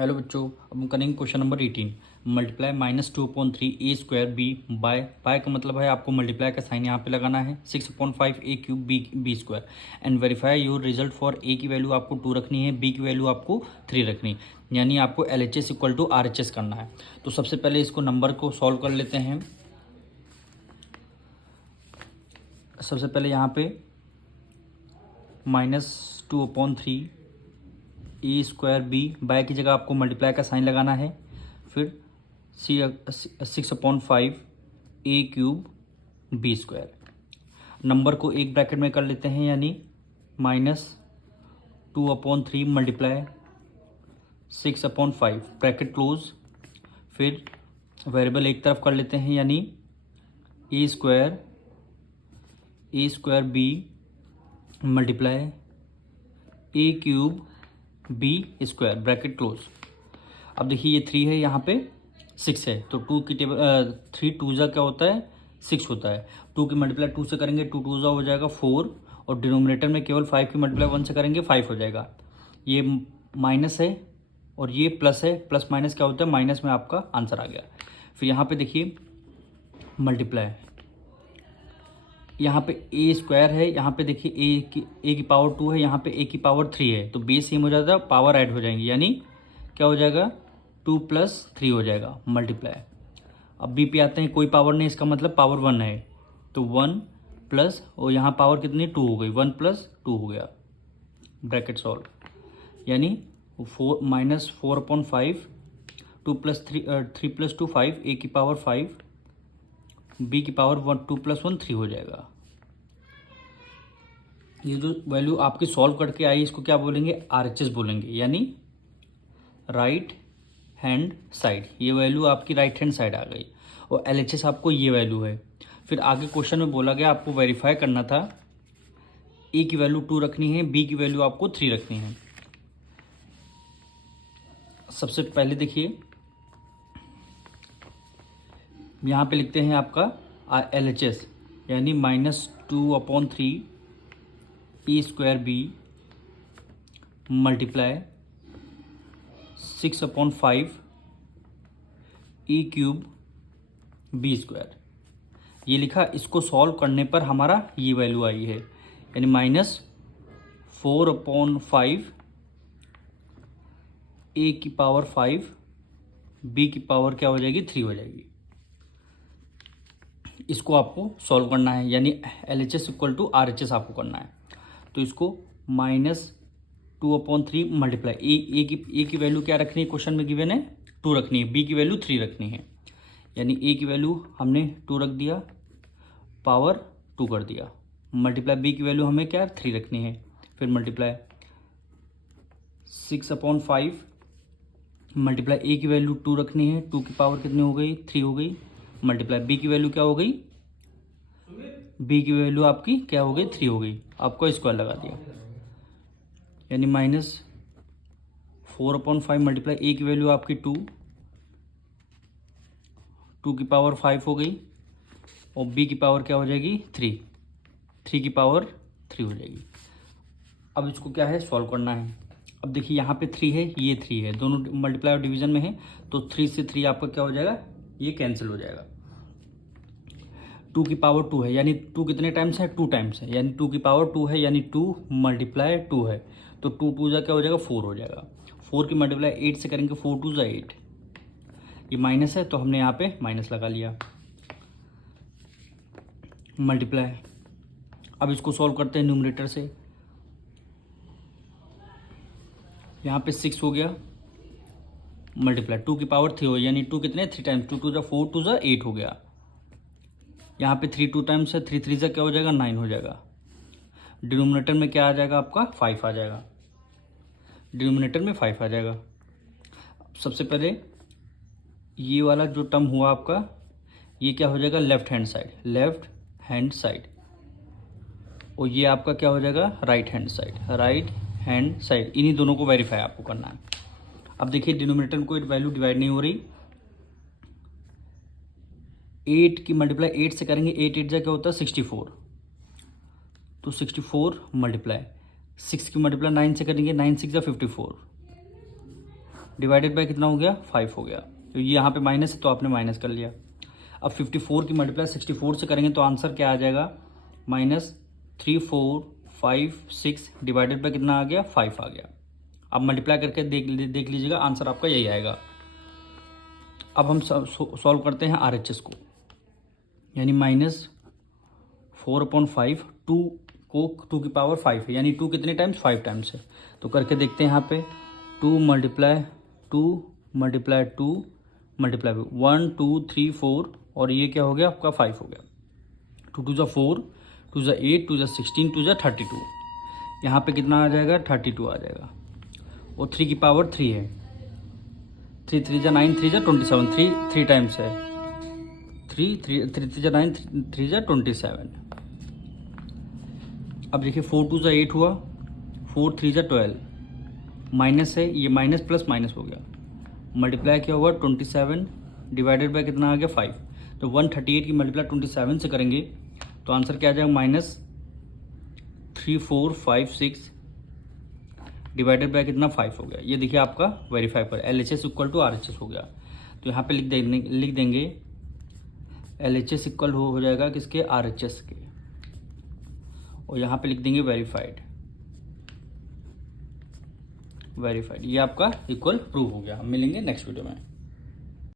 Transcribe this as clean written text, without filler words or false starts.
Hello बच्चों, अब हम करेंगे क्वेश्चन नंबर 18। मल्टीप्लाई -2/3 ए स्क्वायर बी बाय का मतलब है आपको मल्टीप्लाई का साइन यहाँ पे लगाना है 6/5 a cube b square and verify your result for a की वैल्यू आपको 2 रखनी है, बी की वैल्यू आपको 3 रखनी, यानी आपको LHS इक्वल टू RHS करना है। तो सबसे पहले इसको नंबर को सॉल्व कर लेते हैं। सबसे पहले यहाँ पे -2/3 ए स्क्वायर बी बाय की जगह आपको मल्टीप्लाई का साइन लगाना है, फिर 6/5 a cube b square. Number को एक ब्रैकेट में कर लेते हैं, यानी -2/3 मल्टीप्लाई 6/5 ब्रैकेट क्लोज। फिर वेरिएबल एक तरफ कर लेते हैं, यानी a square b multiply a cube b square bracket close. अब देखिए ये 3 है, यहाँ पे 6 है, तो 2 की टेबल 3 2 जा क्या होता है 6 होता है। 2 की मल्टीप्लाई 2 से करेंगे 2 2 जा हो जाएगा 4, और डिनोमिनेटर में केवल 5 की मल्टीप्लाई 1 से करेंगे 5 हो जाएगा। ये माइनस है और ये प्लस है, प्लस माइनस क्या होता है माइनस में आपका आंसर आ गया। फिर यहाँ पे देखिए मल्टीप्लाई, यहाँ पे ए स्क्वायर है, यहाँ पे देखिए ए की पावर 2 है, यहाँ पे ए की पावर 3 है, तो बेस सेम हो जाता है, पावर ऐड हो जाएंगी, यानी क्या हो जाएगा 2 + 3 हो जाएगा मल्टीप्लाई। अब बी पे आते हैं, कोई पावर नहीं, इसका मतलब पावर 1 है, तो 1 प्लस, और यहाँ पावर कितनी 2 हो गई, 1 + 2 हो गया ब्रैकेट सॉल्व, यानी 4/5 2 + 3 + 2 5 ए की पावर 5 बी की पावर 1 2 + 1 3 हो जाएगा। ये जो वैल्यू आपकी सॉल्व करके आई इसको क्या बोलेंगे RHS बोलेंगे, यानी राइट हैंड साइड। ये वैल्यू आपकी राइट हैंड साइड आ गई, और LHS आपको ये वैल्यू है। फिर आगे क्वेश्चन में बोला गया आपको वेरीफाई करना था, ए की वैल्यू 2 रखनी है, बी की वैल्यू आपको 3 रखनी है। सबसे पहले देखिए यहाँ पे लिखते हैं आपका LHS, यानी -2/3 ए square b multiply 6/5 a cube b square. ये लिखा, इसको सॉल्व करने पर हमारा ये वैल्यू आई है, यानी -4/5 ए की पावर 5 बी की पावर क्या हो जाएगी 3 हो जाएगी। इसको आपको सॉल्व करना है, यानी LHS इक्वल टू RHS आपको करना है। तो इसको -2/3 मल्टीप्लाई ए की वैल्यू क्या रखनी है, क्वेश्चन में गिवन है 2 रखनी है, बी की वैल्यू 3 रखनी है, यानी ए की वैल्यू हमने 2 रख दिया, पावर 2 कर दिया, मल्टीप्लाई बी की वैल्यू हमें क्या 3 रखनी है, फिर मल्टीप्लाई 6/5 मल्टीप्लाई ए की वैल्यू 2 रखनी है, 2 की पावर कितनी हो गई 3 हो गई, मल्टीप्लाई बी की वैल्यू क्या हो गई, बी की वैल्यू आपकी क्या हो गई 3 हो गई, आपको स्क्वायर लगा दिया, यानी -4/5 मल्टीप्लाई ए की वैल्यू आपकी 2 की पावर 5 हो गई, और बी की पावर क्या हो जाएगी 3 की पावर 3 हो जाएगी। अब इसको क्या है सॉल्व करना है। अब देखिए यहाँ पे 3 है, ये 3 है, दोनों मल्टीप्लाई और डिवीजन में है, तो 3 से 3 आपका क्या हो जाएगा, ये कैंसिल हो जाएगा। 2 की पावर 2 है, यानी 2 कितने टाइम्स है 2 टाइम्स है, यानी 2 की पावर 2 है, यानी 2 मल्टीप्लाई 2 है, तो 2 2 जा क्या हो जाएगा 4 हो जाएगा। 4 की मल्टीप्लाई 8 से करेंगे, 4 2 जा 8, ये माइनस है तो हमने यहाँ पे माइनस लगा लिया, मल्टीप्लाई। अब इसको सॉल्व करते हैं न्यूमरेटर से, यहाँ पे 6 हो गया, मल्टीप्लाई 2 की पावर 3 हो, यानी 2 कितने 3 टाइम्स, 2 2 जा 4 2 जा 8 हो गया, यहाँ पे 3 2 टाइम्स है, 3 3 जा क्या हो जाएगा 9 हो जाएगा, डिनोमिनेटर में क्या आ जाएगा आपका 5 आ जाएगा, डिनोमिनेटर में 5 आ जाएगा। सबसे पहले ये वाला जो टर्म हुआ आपका, ये क्या हो जाएगा लेफ्ट हैंड साइड, और ये आपका क्या हो जाएगा राइट हैंड साइड, इन्हीं दोनों को वेरीफाई आपको करना है। अब देखिए डिनोमिनेटर में कोई वैल्यू डिवाइड नहीं हो रही, 8 की मल्टीप्लाई 8 से करेंगे, 8 8 जा क्या होता है 64, तो 64 मल्टीप्लाई 6 की मल्टीप्लाई 9 से करेंगे, 9 6 जा 54, डिवाइडेड बाय कितना हो गया 5 हो गया, तो ये यहाँ पे माइनस है तो आपने माइनस कर लिया। अब 54 की मल्टीप्लाई 64 से करेंगे तो आंसर क्या आ जाएगा, -3456 डिवाइडेड बाय कितना आ गया 5 आ गया। अब मल्टीप्लाई करके देख लीजिएगा, आंसर आपका यही आएगा। अब हम सॉल्व करते हैं RHS को, यानी -4/5, 2 को 2 की पावर 5 है, यानी 2 कितने टाइम्स 5 टाइम्स है। तो करके देखते हैं यहाँ पे 2 × 2 × 2 मल्टीप्लाई 1 2 3 4 और ये क्या हो गया आपका 5 हो गया। 2 2 4, 2 8, 2 16, 2 32। यहाँ पे कितना आ जाएगा 32 आ जाएगा, और 3 की पावर 3 है, 3 3 9, 3 27, 3 टाइम्स है, 3 3 9, 3 27। अब देखिए 4 2 8 हुआ, 4 3 12, माइनस है, ये माइनस प्लस माइनस हो गया, मल्टीप्लाई क्या हुआ 27 डिवाइडेड बाय कितना आ गया 5। तो 138 की मल्टीप्लाई 27 से करेंगे तो आंसर क्या आ जाएगा -3456 डिवाइडेड बाय कितना 5 हो गया। ये देखिए आपका वेरीफाई पर LHS इक्वल टू RHS हो गया। तो यहाँ पे लिख देंगे LHS इक्वल हो जाएगा किसके RHS के, और यहाँ पे लिख देंगे वेरीफाइड। ये आपका इक्वल प्रूव हो गया। हम मिलेंगे नेक्स्ट वीडियो में।